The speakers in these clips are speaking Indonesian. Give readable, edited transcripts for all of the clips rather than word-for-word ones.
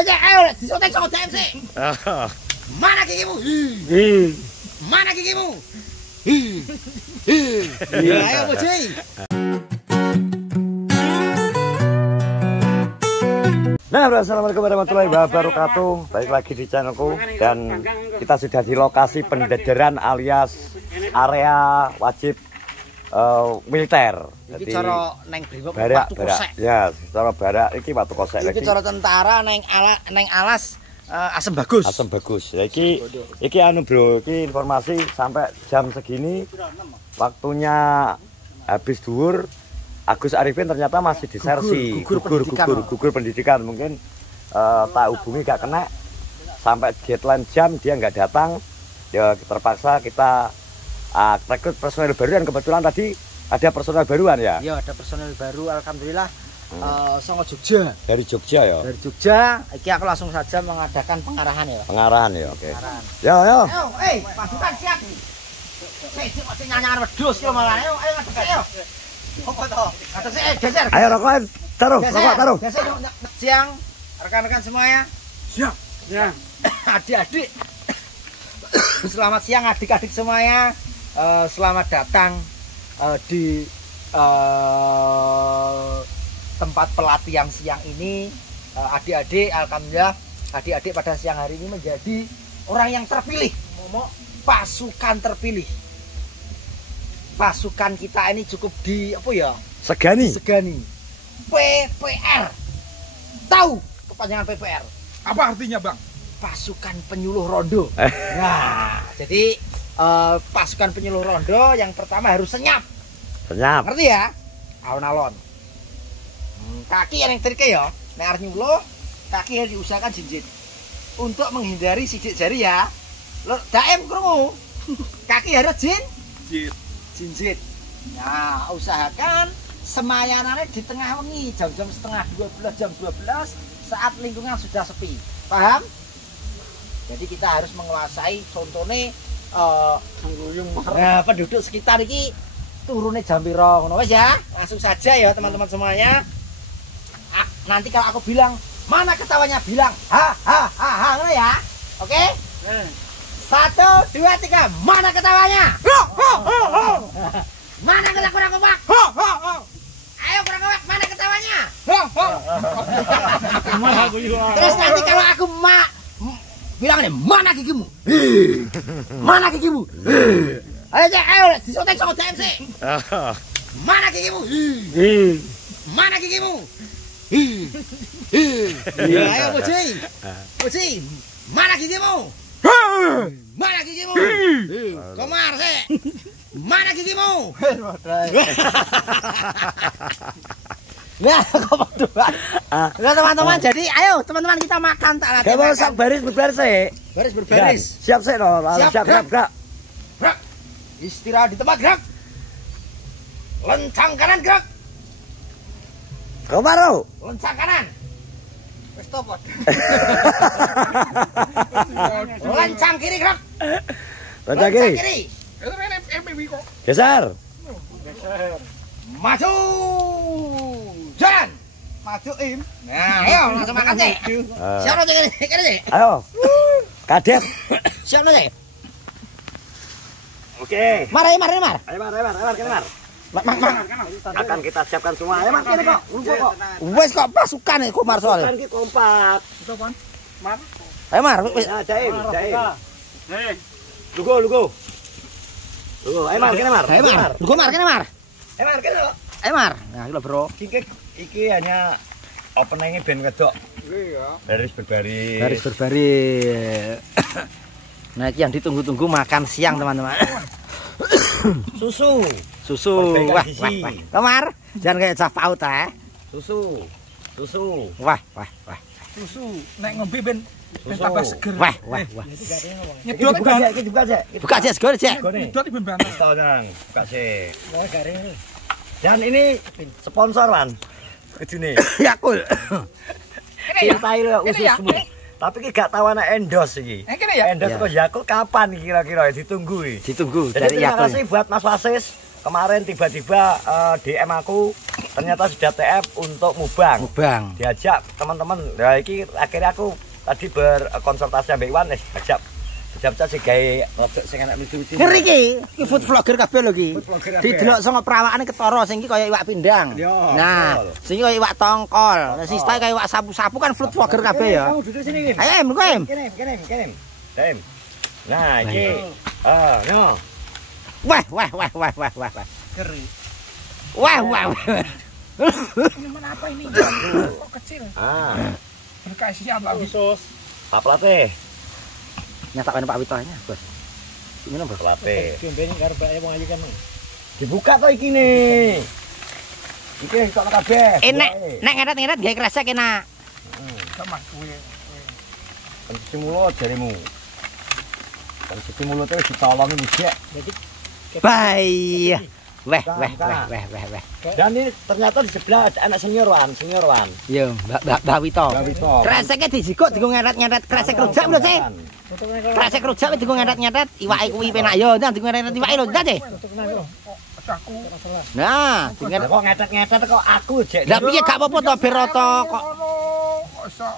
Ayo cek, ayo disotek sama DM sih. Mana gigimu? Mana gigimu? Ayo Puji. Nah, assalamualaikum warahmatullahi wabarakatuh. Balik lagi di channelku dan kita sudah di lokasi pendedaran alias area wajib militer. Iki cara neng brimob barak, Watu barak. Kosek. Ya, cara barak iki Watu Kosek Iki lagi. cara tentara neng alas Asem Bagus. Asem Bagus. Ya, iki anu bro, iki informasi sampai jam segini waktunya habis duhur. Agus Arifin ternyata masih disersi, gugur pendidikan mungkin tak hubungi gak kena sampai deadline jam dia nggak datang, ya terpaksa kita rekrut personel baru dan kebetulan tadi ada personel baruan ya. Iya ada personel baru, alhamdulillah. Songo Jogja. Dari Jogja ya. Dari Jogja, iki aku langsung saja mengadakan pengarahan ya. Pengarahan ya, oke. Yo. Ayo, pasukan siap. Sik masih nyanyar wedhus yo malah. Ayo ngadeg yo. Apa to? Ngadeg sik geser. Ayo rokok taruh. Geser siang rekan-rekan semuanya. Siap. Ya. Adik-adik. Selamat siang adik-adik semuanya. Selamat datang di tempat pelatihan siang ini. Adik-adik, alhamdulillah adik-adik pada siang hari ini menjadi orang yang terpilih, pasukan terpilih. Pasukan kita ini cukup di apa ya? Segani. PPR. Tahu kepanjangan PPR? Apa artinya, Bang? Pasukan penyuluh rondo. Nah, jadi pasukan penyuluh rondo yang pertama harus senyap. Senyap. Ngerti ya? Alon-alon. Kaki yang trike ya. Nek arep nyuluh, kaki harus diusahakan jinjit. Untuk menghindari sidik jari ya. Lo daem krungu. Kaki harus jinjit. Nah, usahakan semayanane di tengah wengi, jam-jam setengah 12, jam 12 saat lingkungan sudah sepi. Paham? Jadi kita harus menguasai contohnya nah, penduduk sekitar ini turunnya jam piro ngono wis ya. Langsung saja ya teman-teman semuanya. Nanti kalau aku bilang mana ketawanya bilang ha ngono ya. Oke? 1, 2, 3 mana ketawanya? Mana kurang kompak? Ayo kurang kompak mana ketawanya? Terus nanti kalau aku bilang nih mana gigimu? Mana gigimu? Ayo cek, ayo disotek sama DM sih. Mana gigimu? Mana gigimu? Ayo Puji, mana gigimu? Mana gigimu? Komar sih. Mana gigimu? Nah, nah teman-teman, jadi ayo teman-teman kita makan tak lagi. Coba sak baris berbaris sih. Baris berbaris. Siap sih no, siap gerak. Istirahat di tempat gerak. Lencang kanan gerak. Komaro. Lencang kanan. Wis topot. Lencang kiri gerak. Lencang kiri. Geser. Maju. Jalan. Maju im. Nah, ayo langsung makan sih. Siap lo cek ini. Ayo. Kadet. Siap lo sih. Oke. Mar. Ayo Mar. Akan kita siapkan semua. Ayo Mar kene kok. Lupa kok. Wes kok pasukan kok Mar soal. Kan ki kompak. Itu, Pan. Mar. Ayo Mar. Nah, jaim. Lugo. Ayo Mar kene Mar. Ayo Mar. Lugo Mar kene Mar. Ayo Mar kene kok. Ayo Mar. Nah, iki lho, Bro. Iki hanya openingnya band wedok. Iya. Baris berbaris. Baris berbaris. Nah, ini yang ditunggu-tunggu makan siang, teman-teman. Susu. Wah. Kemar, jangan kayak cah paut ya. Susu. Wah. Susu nek ngombe ben tambah seger. Wah. Nyedot kan. Buka aja segala aja. Nyedot ben banget. Tolong, buka sih. Dan ini sponsor Wan. Kejune. Yakul. Cintai lo ususmu. Tapi ki gak tahu anak endorse iki. Kene ya. Endorse kok Yakul kapan kira-kira ditunggu iki. Ditunggu Jadi dari terima Yakul. kasih buat Mas Wasis kemarin tiba-tiba DM aku ternyata sudah TF untuk mubang. Diajak teman-teman. Nah, iki akhirnya aku tadi berkonsultasi ambek Iwan ajak sih gawe rodok sing enak lucu-lucu. Ngeri iki food vlogger kabeh lho iki. Didelok sanga perawakane ketara sing iki kaya iwak pindang. Nah, sing iki kaya iwak tongkol. Lah sista kaya iwak sapu-sapu kan food vlogger kabeh ya. Kamu duduk sini. Ayo em, kok em. Dem. Nah, iki. No. Wah. Keri. Wah. Ini mana apa ini? Kok kecil? Berkasih apa khusus? Pak Plate. Nyatakkan Pak Witonya, Bos. Gimana, Bos? Plate. Jombene karo mbake wong ayu kan. Dibuka to iki nih. Iki kok kabeh. Nek ngeret gawe kresek enak. Sama kuwi. Pencuci mulut jarimu. Pencuci mulutnya ditolongi mujek. Bye. Weh. Dan ini ternyata di sebelah ada anak senior wan. Yo, Mbak Wito. Kreseknya dijikuk dienggo ngeret-ngeret kresek rujak lho, Cek. Kresek rujak dienggo ngeret-ngeret iwake kuwi penak yo, nang dienggo ngeret iwake lho, ndak, Cek. Nah, Dengar kok ngetet-ngetet kok aku jek. Lah piye gak apa-apa to beroto kok.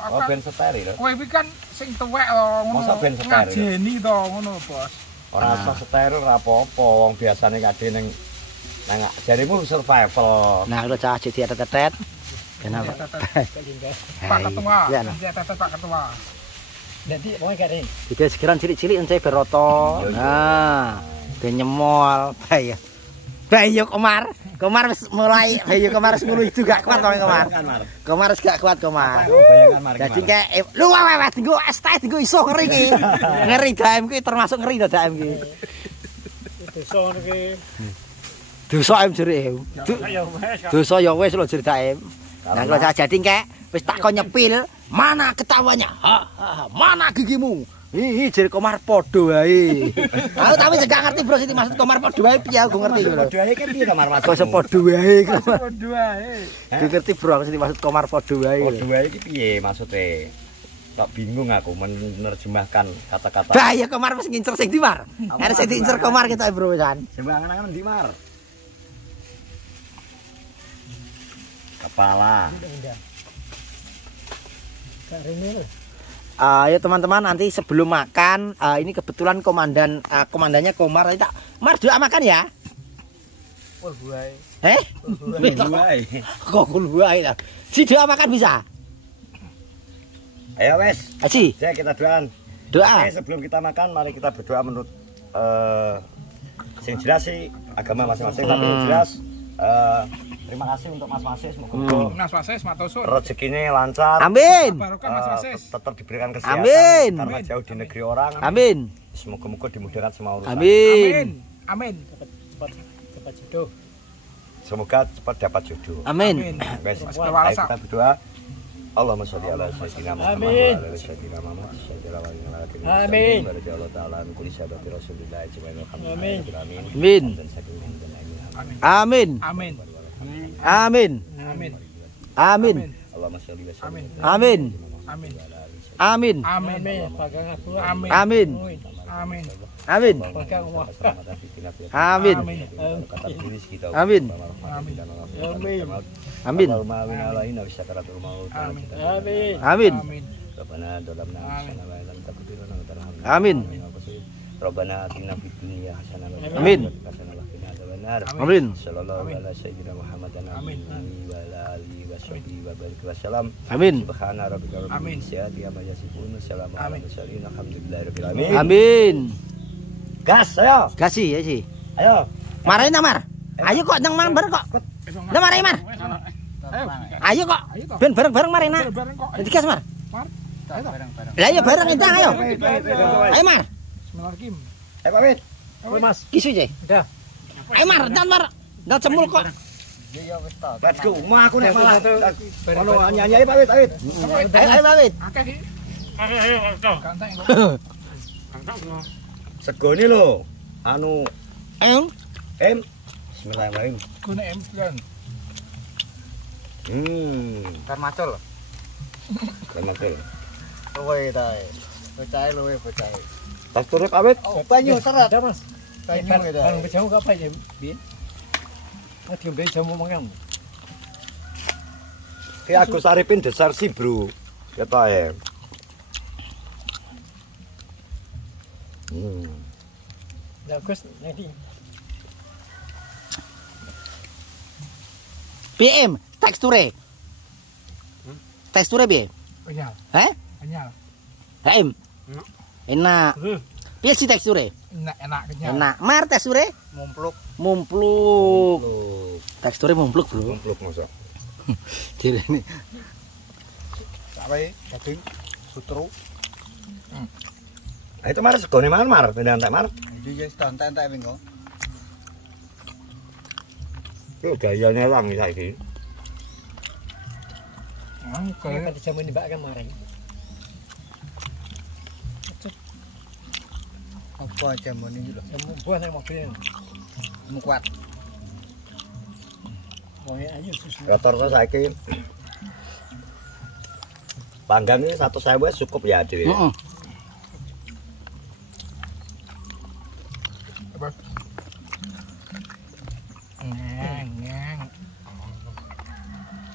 Oh ben steril lho. Kowe iki kan sing tuwek ngono. Masa ben steril? Ngajeni to ngono, Bos. Ora usah steril ora apa-apa, wong biasane kadhe ning nang jarimu survival. Nah, kalau cah jadi tetet. Kenapa? Pak Ketua. Ya, Dia tetet Pak Ketua. Jadi wong gak ini. Tiga segeran cilik-cilik ence beroto. Nah, ben nyemol. Bayu Komar wis mulai Bayu Komar wis ngono itu gak kuat kok Komar. Komar wis gak kuat Komar. Bayangan mari. Dadi kek lu weweh dienggo es teh dienggo iso ngeri iki. Ngeri daem ki termasuk ngeri to daem ki. Dosa ngono ki. Dosa em jere. Dosa ya wis lho jere daem. Nah kalau saya jadi kek wis tak kon nyepil, mana ketawanya? Mana gigimu? Ih, jere Komar padha wae. Aku tapi gak ngerti bro sing maksud Komar padha wae piye aku ngerti lho. Padha wae ki piye Komar maksud? Kok padha wae iki. Padha wae. Aku ngerti bro aku sing maksud Komar padha wae. Padha wae iki piye maksude? Tak bingung aku menerjemahkan kata-kata. Bah ya Komar wis ngincer sing Dimar. Arep sing diincer Komar kita bro wisan. Sembangan endi Mar? Kepala. Ayo teman-teman nanti sebelum makan ini kebetulan komandannya Komar tadi tak Mar doa makan ya. Wah buai. Kok buai ta. Si doa makan bisa. Ayo wes. Aji. Saya kita doaan. Doa. Sebelum kita makan mari kita berdoa menurut sing jelas sih agama masing-masing tapi yang jelas terima kasih untuk Mas Wasis, semoga Mas Wasis matur rezekinya lancar. Amin. Barokah Mas Wasis. Tetap diberikan kesehatan. Amin. Karena jauh di negeri orang. Amin. Semoga dimudahkan semua urusan. Amin. Amin. Cepat jodoh. Semoga cepat dapat jodoh. Amin. Guys, ayo kita berdoa. Allahumma sholli ala sayyidina Muhammad wa ala sayyidina Muhammad. Amin. Allah taala kulli syadati Rasulillah jami'an Amin. Amin. Amin. Amin. Amin. Amin. Amin. Allahumma sholli wa sallim. Amin. Amin. Amin. Amin. Pagang aku. Amin. Amin. Amin. Amin. Pagang wah. Amin. Amin. Amin. Amin. Amin. Rabbana atina fid dunya hasanah wa fil Amin. akhirati hasanah wa qina adzabannar. Amin. Sallallahu ala sayyidina Muhammadin wa ala alihi wa sahbihi wa barik wa salam. Amin. Subhana rabbika rabbil izzati amma yasifun. Wassalamu ala mursalin. Alhamdulillahi rabbil alamin. Amin. Gas, ayo. Kasih ya sih. Ayo. Marahin Mar. Ayo kok nang Mar kok. Nang marahin Mar. Ayo kok. Ben bareng-bareng marina. Nanti gas Mar. Lah iya bareng entang ayo. Ayo Mar. Bismillahirrahmanirrahim. Ayo pamit. Ayo Mas. Kisu je. Udah. Ayo Mar, dan Mar. Ndak cemul kok. Let's go. Mau aku nek malah. Ono nyanyi pamit, pamit. Ayo pamit. Akeh iki. Ayo, ganteng. Segone lho. Anu Ayo. Bismillahirrahmanirrahim. Gune M9. Termacul. Termacul. Luwe ta. Bocahe luwe bocahe. Tas turut pamit. Banyu seret. Ada Mas. Banyu itu. Kalau jauh apa ya? Biyen. Diombe jamu mangan. Ki Agus Arifin desersi, Bro. Ketoke. Bagus nanti. PM teksture. Teksture piye? Anyal. Heh? Anyal. HM. Enak. Piye sih teksture? Enak kenyal. Enak. Mar teksture? Mumpluk. Mumpluk. Teksture mumpluk, Bro. Mumpluk masa. Direne. Sawe daging sutru. Itu Mar segone Mar, pindah entek Mar. Iki wis entek-entek wing kok. Yo gayane lang saiki. Kalau kan jamu ini mbak kan marah. Apa jamu ini lho? Jamu buah nih mobilnya. Kuat. Wongnya aja susu. Rata-rata saiki panggang ini 1.000 wis cukup ya, Dewi. Heeh. Ngeng.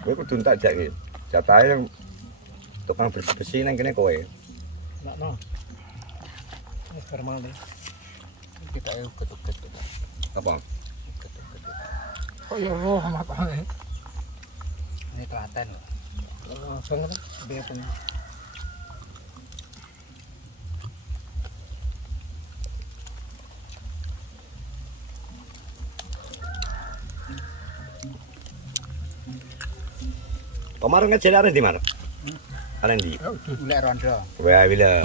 Kowe kudu entek jak iki. Jatahe yang tukang besi nang kene kowe. Enggak no. Ini formal deh. Kita uget-uget. Apa? Uget-uget. Oh ya Allah, matane. Ini Klaten lho. Oh, banget. Biar pun. Kemarin ngejel arek ndi, Mar? Arek ndi? Golek rondo. Wah, wile.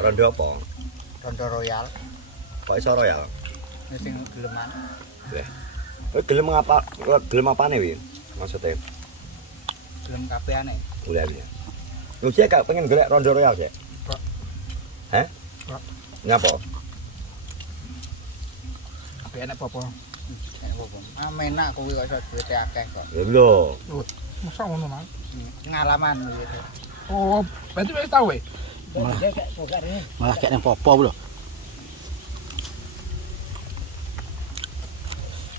Rondo apa? Rondo royal. Kok iso royal? Sing geleman. Lah. Kowe gelem apane wi? Maksudnya? Gelem kabehane. Golek wile. Lu sih gak pengen golek rondo royal sih? Kok. Hah? Kok. Nyapa? Kabehane apa? Amenak kuwi kok iso duwite akeh kok. Lho. Masa ngono, Mas? Pengalaman gitu. Oh, berarti wis tau we. Malah kayak nang popo lho.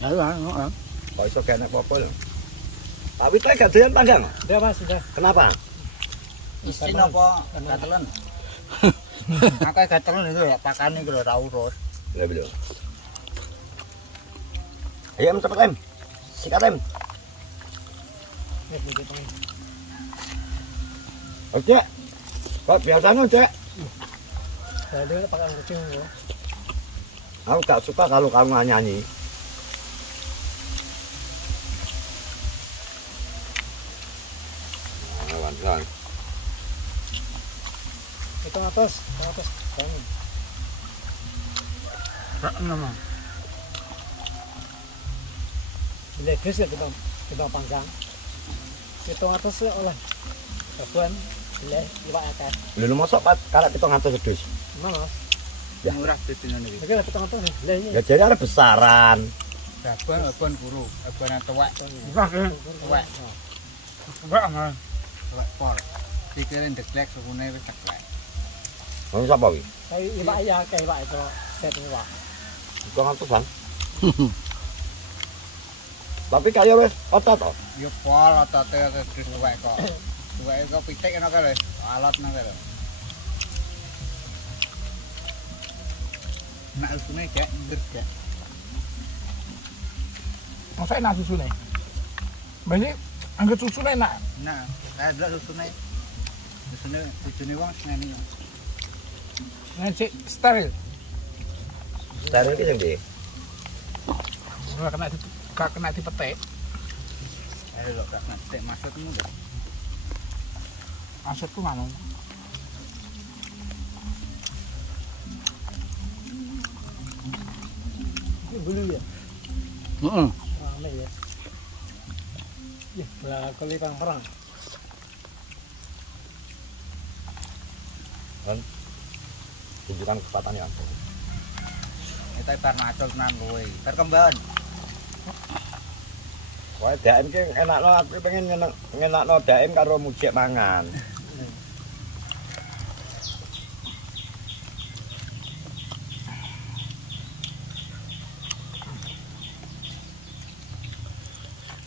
Ayo, heeh. Kok iso kene apa-apa lho. Tapi tak gak doyan panggang. Udah Mas, sudah. Kenapa? Isin apa gatelan? Akeh gatelan itu ya pakane iki lho ra urus. Lah lho. Ayo cepet em. Sikat em. Oke. Kok biasanya cek? Ada pakai kucing loh. Aku gak suka kalau kamu nyanyi. Nah, Itu atas. Kamu. Nama. Ledes ya kita panggang. Itu atas ya oleh sabuan boleh iwak akeh. Lho mosok kalak 700 sedus. Mana? Ya. Murah dipinane iki. Iki 700 nih. Lah iya. Ya jadi ada besaran. Abon guru, abon tuwek. Tuwek. Tuwek ana. Tuwek pol. Pikirin deklek sukune wis teklek. Mau sapa wi? Kayak iwak ya akeh iwak itu set iwak. 700 Bang. Tapi kaya wis otot to. Yo pol otote terus tuwek kok. Tuwek kok pitik ngono kae. Alat nang kae. Nak usune gak ndur gak. Masa enak susune? Banyak angkat susune enak. Nah, kae delok susune. Susune wong ngene. Ngecek steril. Steril ki sing ndi? Ora kena dipetik. Ayo lho gak ngetik maksudmu lho. Maksudku ngono. Ini bulu ya. Heeh. Rame ya. Ih, lah kali perang. Tunjukkan kecepatan ya. Kita bar macul tenan kowe. Bar kemban. Wae daem ki enakno aku pengen ngenakno daem karo mujek mangan.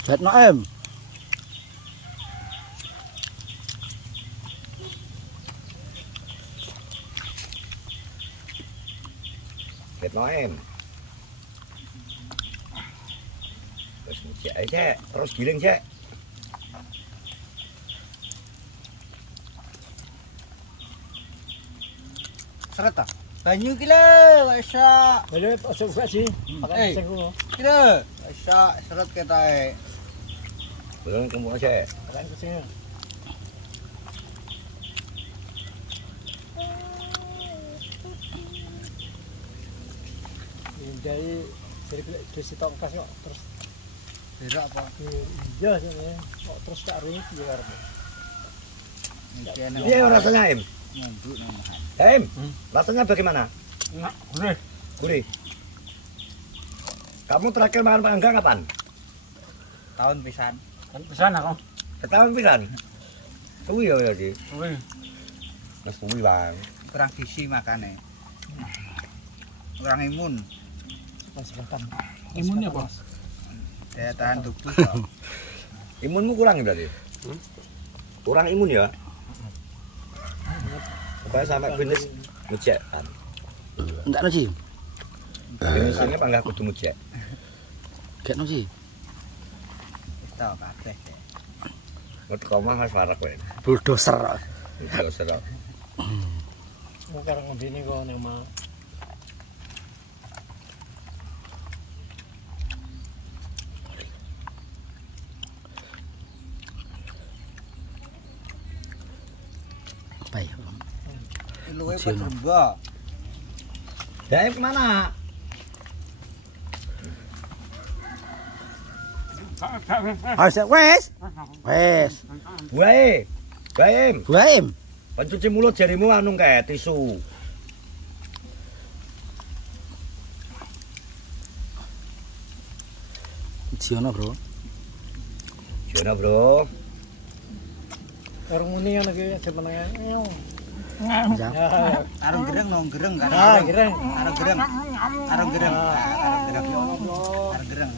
Jatno em. Vietnam. Terus cek aja, terus giling cek. Seret ta? Banyu ki lho, gak iso. Banyu ojo buka sih. Pakai sing ngono. Ki lho, gak iso seret ketae. Belum kumpul cek. Pakai sing. Jadi dari tongkas kok terus Berak apa? iya sih kok terus tak ring ya karep. Iya rasanya Im. Ngombruk nang. Im, rasanya bagaimana? Enak, gurih. Gurih. Kamu terakhir makan panggang kapan? Tahun pisan. Kan pesan aku. Setahun pisan. Suwi ya Di. Gurih. Mas suwi, Bang. Kurang gizi makane. Kurang imun. Pas makan. Imunnya apa? Daya tahan tubuh kok. Imunmu kurang berarti? Kurang imun ya? Supaya sampai finish ngecek kan. Enggak no sih. Finishingnya panggah kudu ngecek. Gak no sih. Wis tau kabeh. Ngerti koma harus warak kowe. Bulldozer. Itu serok. Sekarang ngene kok nang mah. Apa ya? Luwe Padremba. Ya kemana? Wes. Wes. Wae. Wae. Buaim. Pencuci mulut jarimu anu kayak tisu. Siono, Bro. Gimana, Bro? Orang muni ngono ki sebenarnya. Arung gereng nong gereng kan. Gereng. Arung gereng. Arung gereng. Arung gereng.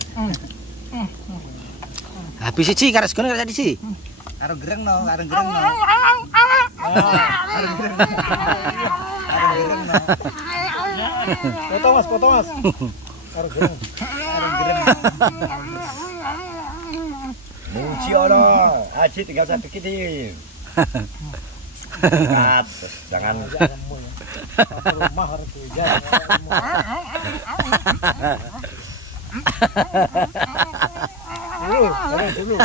Habis siji karek segone karek siji. Arung gereng no, arung gereng no. Arung gereng. Arung gereng no. Foto Mas. Karek gereng. Arung gereng. Muji ono. Aji tinggal saya bikin. Kat, jangan Rumah harus hujan. Dulu.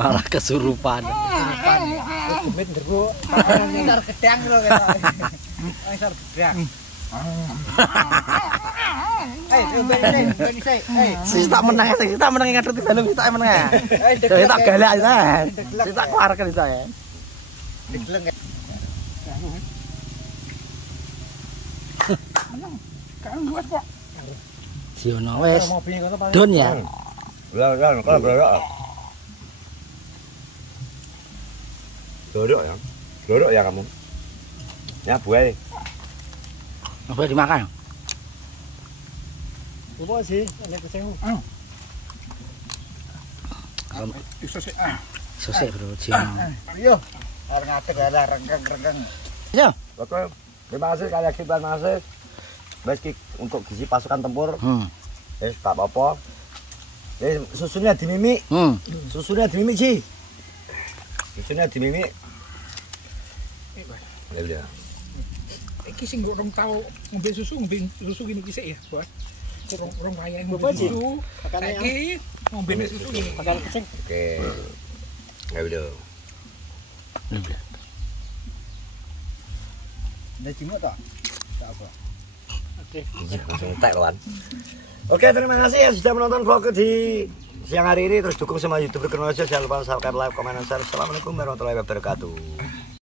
Malah kesurupan. Demit ngeru. Ntar gedang lho ketok. Ntar gedang. Sing tak menang ngadut balung kita menang. Saya tak galak ya. Saya tak keluarkan itu ya. Digleng. Kan buat kok. Siono wes. Don ya. Lah, kalau Dodok ya. Dodok ya kamu. Ya buai. Apa dimakan? Apa sih? Ada keseng. Iso sih. Sosek bro, Siono. Ayo. Areng ngadeg ala rengkeng-rengkeng. Ya. Oke. Terima kasih sekali lagi Pak Masih. Meski untuk gizi pasukan tempur. Tak apa-apa. Susunya dimimi. Susunya dimimi sih. Susunya dimimi. Ya. Iki sing orang tahu ngombe susu gini kisik ya, buat. Orang kaya ngombe Bapak sih. susu. Saiki ngombe susu gini. Pakai keseng. Oke. Ya udah. Ndak cimok tok. Tak apa. Langsung tek kawan. Oke, terima kasih ya sudah menonton vlog di siang hari ini. Terus dukung semua YouTuber Kronologi. Jangan lupa subscribe, like, comment, dan share. Assalamualaikum warahmatullahi wabarakatuh.